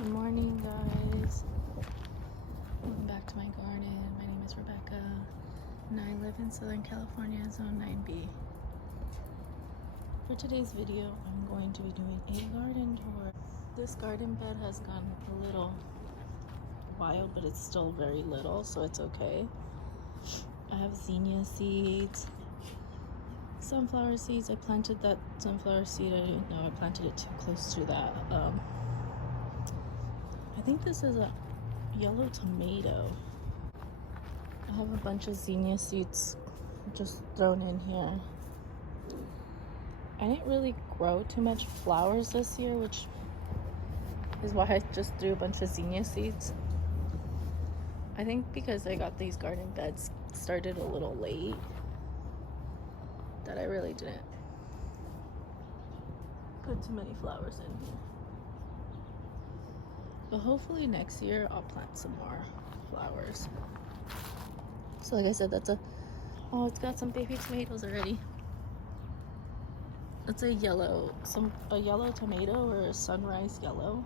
Good morning, guys. Welcome back to my garden. My name is Rebecca, and I live in Southern California, Zone 9B. For today's video, I'm going to be doing a garden tour. This garden bed has gone a little wild, but it's still very little, so it's okay. I have zinnia seeds, sunflower seeds. I planted that sunflower seed. I didn't know I planted it too close to that. I think this is a yellow tomato. I have a bunch of zinnia seeds just thrown in here. I didn't really grow too much flowers this year, which is why I just threw a bunch of zinnia seeds. I think because I got these garden beds started a little late, that I really didn't put too many flowers in here. But hopefully next year I'll plant some more flowers. So like I said, it's got some baby tomatoes already. It's a yellow tomato, or a sunrise yellow.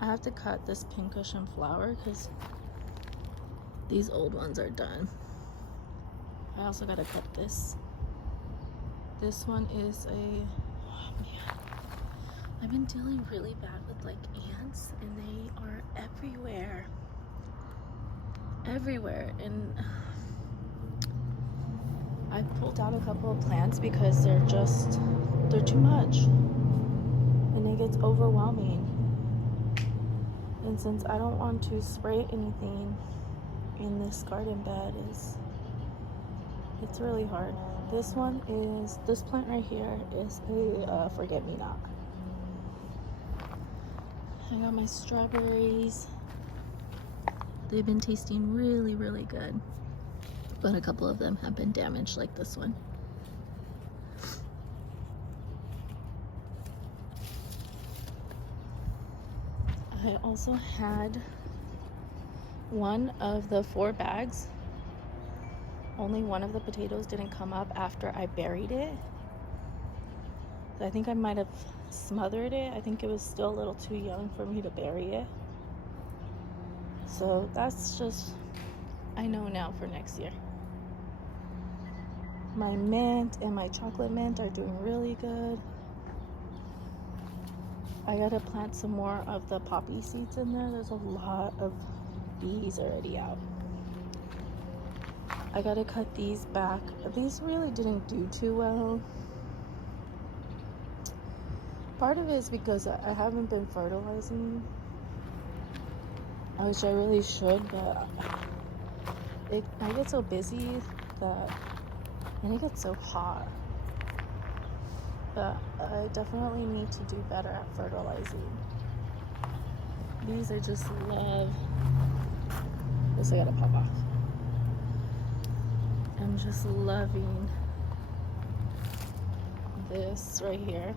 I have to cut this pincushion flower because these old ones are done. I also gotta cut this. This one is oh man. I've been dealing really bad with like ants, and they are everywhere. And I pulled out a couple of plants because they're too much, and it gets overwhelming. And since I don't want to spray anything in this garden bed, it's really hard. This plant right here is a forget-me-not. I got my strawberries. They've been tasting really, really good, but a couple of them have been damaged, like this one. I also had one of the 4 bags. Only one of the potatoes didn't come up after I buried it. I think I might have smothered it. I think it was still a little too young for me to bury it. So that's just, I know now for next year. My mint and my chocolate mint are doing really good. I gotta plant some more of the poppy seeds in there. There's a lot of bees already out. I gotta cut these back. These really didn't do too well. Part of it is because I haven't been fertilizing, which I really should, but I get so busy and it gets so hot. But I definitely need to do better at fertilizing. These I just love. This I gotta pop off. I'm just loving this right here.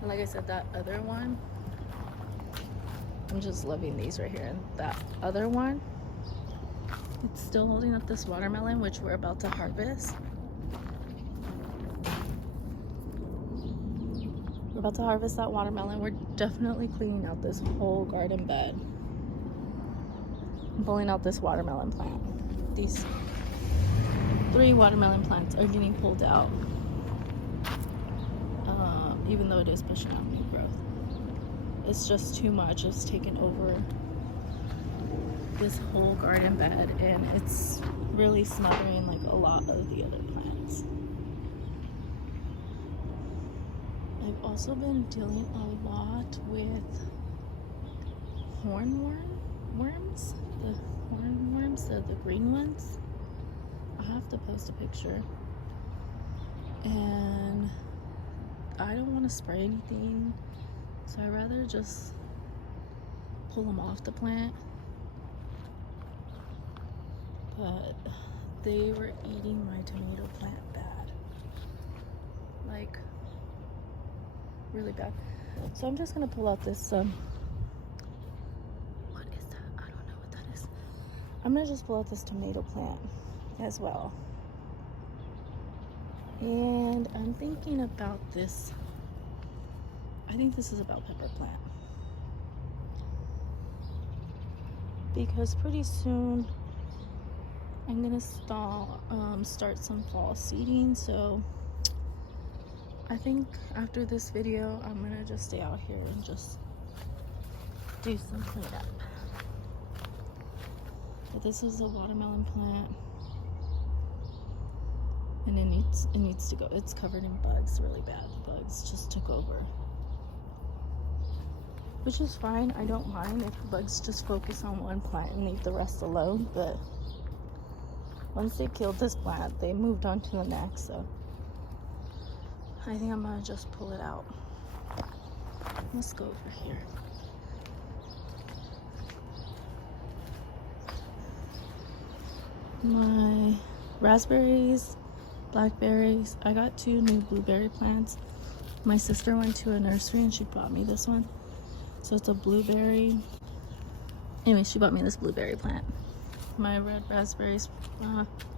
And like I said, that other one, I'm just loving these right here. And that other one, it's still holding up this watermelon, which we're about to harvest. We're about to harvest that watermelon. We're definitely cleaning out this whole garden bed. I'm pulling out this watermelon plant. These 3 watermelon plants are getting pulled out. Even though it is pushing out new growth. It's just too much. It's taken over this whole garden bed, and it's really smothering like a lot of the other plants. I've also been dealing a lot with hornworms. The hornworms, the green ones. I have to post a picture. And I don't want to spray anything, so I'd rather just pull them off the plant. But they were eating my tomato plant bad, like really bad. So I'm just gonna pull out this what is that? I don't know what that is. I'm gonna just pull out this tomato plant as well. And I'm thinking about this. I think this is a bell pepper plant. Because pretty soon I'm gonna start some fall seeding, so I think after this video I'm gonna just stay out here and just do some cleanup. But this is a watermelon plant, and it needs to go. It's covered in bugs, really bad. The bugs just took over, which is fine. I don't mind if the bugs just focus on one plant and leave the rest alone, but once they killed this plant, they moved on to the next, so I think I'm gonna just pull it out. Let's go over here. My raspberries, blackberries. I got 2 new blueberry plants. My sister went to a nursery and she bought me this one. So it's a blueberry. Anyway, she bought me this blueberry plant. My red raspberries,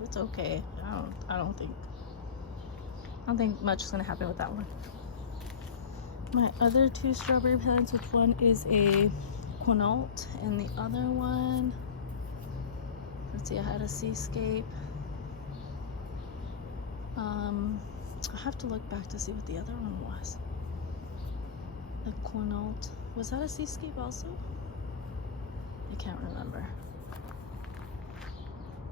it's okay. I don't think much is gonna happen with that one. My other 2 strawberry plants, which one is a quinault and the other one, let's see, I had a seascape. I have to look back to see what the other one was. The quinault, was that a seascape also? I can't remember.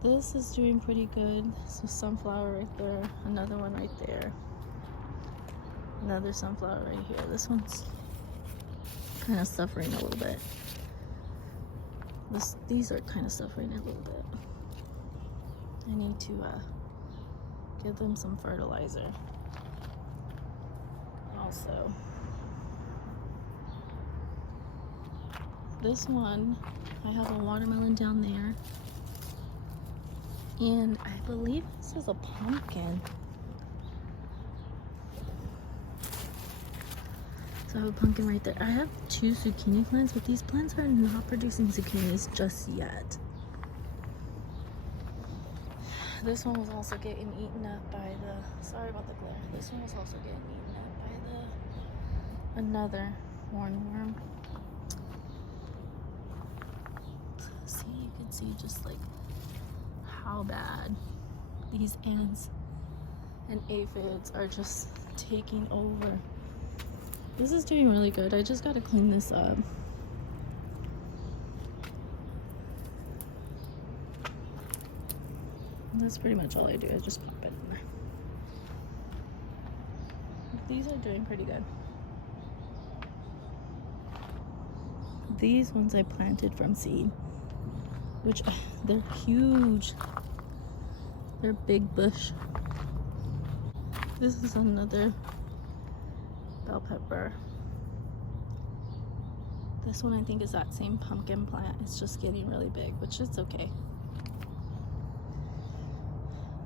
This is doing pretty good. So sunflower right there, another one right there, another sunflower right here. This one's kind of suffering a little bit. These are kind of suffering a little bit. I need to give them some fertilizer. Also, this one, I have a watermelon down there, and I believe this is a pumpkin. So I have a pumpkin right there. I have 2 zucchini plants, but these plants are not producing zucchinis just yet. This one was also getting eaten up by the, sorry about the glare. This one was also getting eaten up by another hornworm. See, you can see just like how bad these ants and aphids are just taking over. This is doing really good. I just gotta clean this up. That's pretty much all I do. I just pop it in there. These are doing pretty good. These ones I planted from seed, which they're huge. They're big bush. This is another bell pepper. This one I think is that same pumpkin plant. It's just getting really big, which is okay.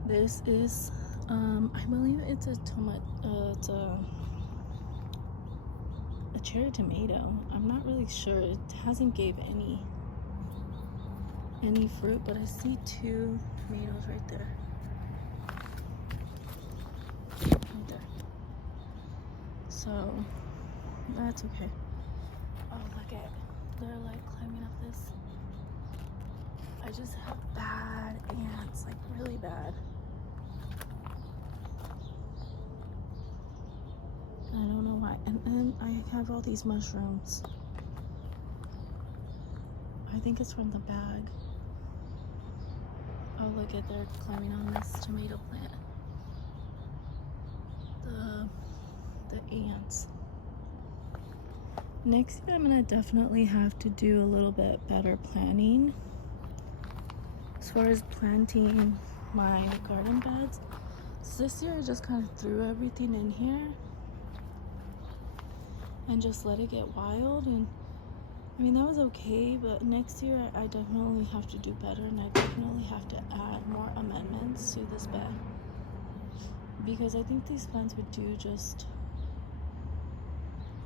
This is, I believe it's a tomato, it's a cherry tomato. I'm not really sure. It hasn't gave any fruit, but I see 2 tomatoes right there. Right there. So that's okay. Oh, look at, they're like climbing up this. I just have bad ants, like really bad. I don't know why. And then I have all these mushrooms. I think it's from the bag. Oh, look at, they're climbing on this tomato plant. The ants. Next year I'm gonna definitely have to do a little bit better planning as far as planting my garden beds. So this year I just kind of threw everything in here and just let it get wild, and I mean that was okay, but next year I definitely have to do better, and I definitely have to add more amendments to this bed, because I think these plants would do just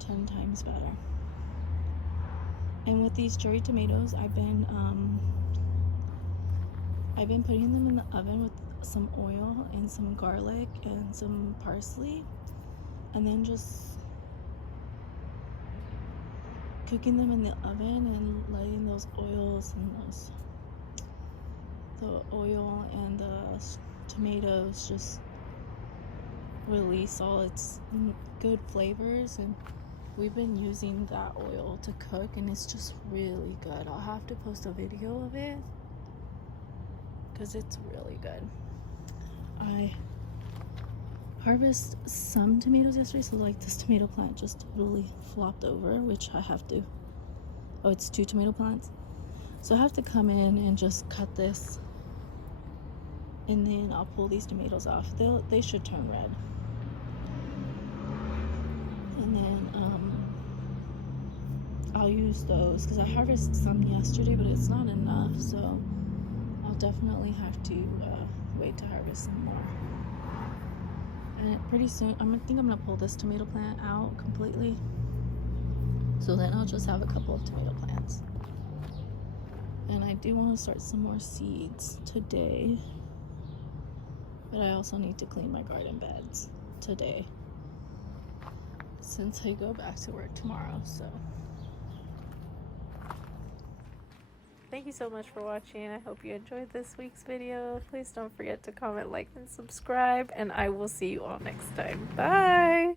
10 times better. And with these cherry tomatoes, I've been putting them in the oven with some oil and some garlic and some parsley, and then just cooking them in the oven and letting those oils and the oil and the tomatoes just release all its good flavors. And we've been using that oil to cook, and it's just really good. I'll have to post a video of it because it's really good. I harvested some tomatoes yesterday, so like this tomato plant just totally flopped over, which I have to, oh, it's 2 tomato plants, so I have to come in and just cut this, and then I'll pull these tomatoes off. They should turn red, and then I'll use those because I harvested some yesterday, but it's not enough, so I'll definitely have to wait to harvest some more. And pretty soon, I think I'm gonna pull this tomato plant out completely. So then I'll just have a couple of tomato plants. And I do want to start some more seeds today. But I also need to clean my garden beds today, since I go back to work tomorrow, so. Thank you so much for watching. I hope you enjoyed this week's video. Please don't forget to comment, like, and subscribe, and I will see you all next time. Bye!